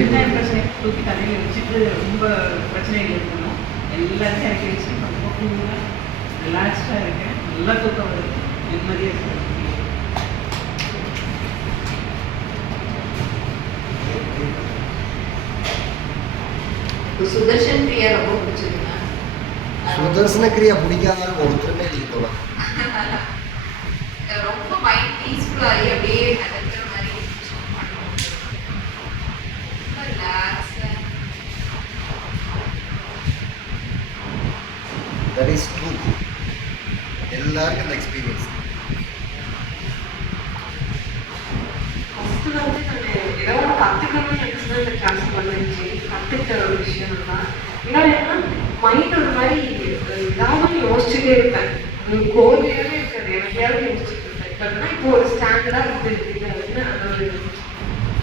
என்ன பிரச்சனை தூக்கி தலையில் வச்சுட்டு ரொம்ப பிரச்சனைகள் இருக்கணும் எல்லாத்தையும் இறக்கி வச்சு ரொம்ப கூலாக ரிலாக்ஸ்டாக இருக்கேன். நல்லா தூக்கம் வருது, நிம்மதியாக இருக்கு. சுதர்ஷன் கிரியா ரொம்ப பிடிச்சிருக்கேன். சுதர்சன கிரியா பிடிக்காத ஒருத்தருமே இல்லை. ரொம்ப மைண்ட் பீஸ்ஃபுல்லாகி அப்படியே நடக்கிற மாதிரி ரிலாக்ஸாக. That is true. எல்லாருக்கும் அந்த எக்ஸ்பீரியன்ஸ். ஃபஸ்ட்டு வந்து நான் ஏதோ ஒன்று கற்றுக்கணும்னு நினச்சி தான் இந்த கிளாஸ் பண்ணுச்சு. கற்றுக்கிட்ட ஒரு விஷயம் தான். இன்னொரு என்னன்னா மைண்ட் ஒரு மாதிரி இதாவது யோசிச்சுட்டே இருப்பேன். கோர்வையாகவே இருக்காது, எனக்கையாவது யோசிச்சுட்டு இருப்பேன். பட்னா இப்போ ஒரு ஸ்டாண்டர்டாக இருக்குது அப்படின்னு அந்த ஒரு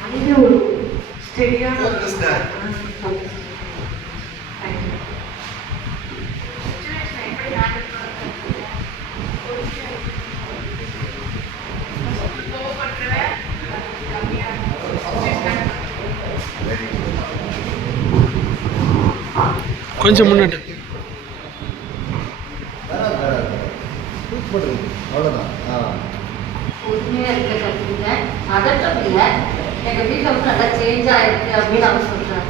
மனித ஒரு ஸ்டெடியான கொஞ்சம் முன்னாடி அவ்வளோதான். உண்மையாக இருக்க கற்றுக்கிட்டேன். அதட்டம் இல்லை, எங்கள் வீட்டில் வந்து நல்லா சேஞ்ச் ஆகிருக்கு அப்படின்னு அவங்க சொல்கிறாங்க.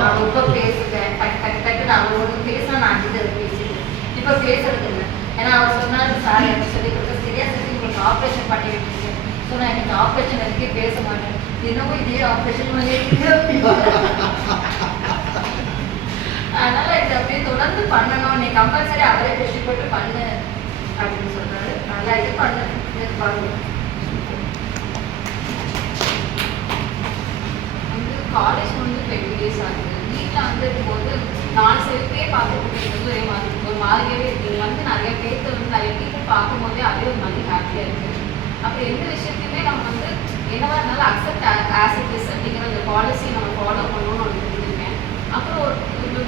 நான் ரொம்ப பேசுகிறேன், டக்கு நான் ஒன்று பேசினா நான் 5 தடவை பேசிடுவேன். இப்போ பேசுறது இல்லை. ஏன்னா அவர் சொன்னார், சார் எனக்கு சொல்லி கொடுக்க சரியாக சொல்லி உங்களுக்கு ஆப்ரேஷன் பண்ணி விட்டுருக்கேன். ஸோ நான் எனக்கு ஆப்ரேஷன் வரைக்கும் பேச மாட்டேன். தினமும் இதே ஆப்ரேஷன் பண்ணிட்டு அதனால இது அப்படியே தொடர்ந்து பண்ணணும், நீ கம்பல்சரி அவரே புஷி போட்டு பண்ணு அப்படின்னு சொல்றாரு. நல்லா இது பண்ணு பாருங்க. வந்து காலேஜ் வந்து 20 days ஆகுது. வீட்டில் வந்து இருக்கும்போது 4 செல்ஃபே பார்த்துட்டு வந்து ஒரு மாதிரியாகவே இருக்கு. வந்து நிறைய பேர்த்து வந்து நிறைய பீப்புள் பார்க்கும்போதே அதே ஒரு மாதிரி ஹாப்பியாக இருக்குது. அப்போ எந்த விஷயத்தையுமே நம்ம வந்து என்னவா இருந்தாலும் அக்செப்ட் ஆஸ் இட் இஸ் அப்படிங்கிற அந்த பாலிசி நம்ம ஃபாலோ பண்ணணும்னு ஒன்று தெரிஞ்சுருக்கேன். அப்புறம் ஒரு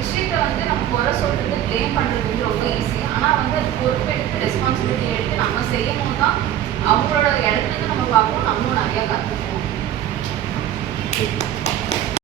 விஷயத்த வந்து நம்ம குறை சொல்கிறது, ப்ளேம் பண்ணுறது வந்து ரொம்ப ஈஸி. ஆனால் வந்து அது பொறுப்பெடுத்து ரெஸ்பான்சிபிலிட்டி எடுத்து நம்ம செய்யும் போது தான் அவங்களோட இடத்துலேருந்து நம்ம பார்ப்போம், நம்மளும் நிறையா கற்றுக்குவோம்.